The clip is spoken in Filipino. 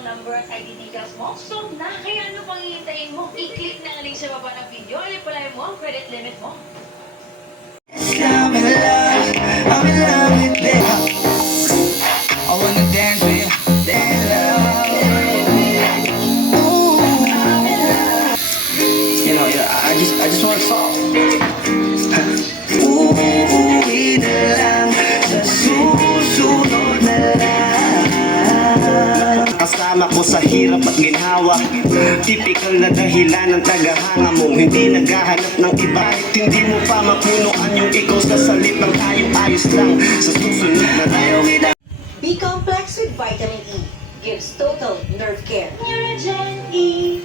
ang number at ID details mo. So na, kaya ano pang hihintayin mo? I-click na ang link sa baba ng video. Alipalay mo ang credit limit mo. I'm in love, I'm in love with it. I wanna dance with you, dance love. Ooh, I'm in love. You know, yeah, I just want to solve. Ooh, na lang sa susunod na lang. Kasama ko sa hirap at ginhawa. Typical na dahilan ng tagahanga mong hindi naghahanap ng iba. At hindi mo pa mapunuan yung ikaw sa salit ng tayo ayos lang. Sa susunod na tayo B-Complex with vitamin E gives total nerve care. Neurogen E.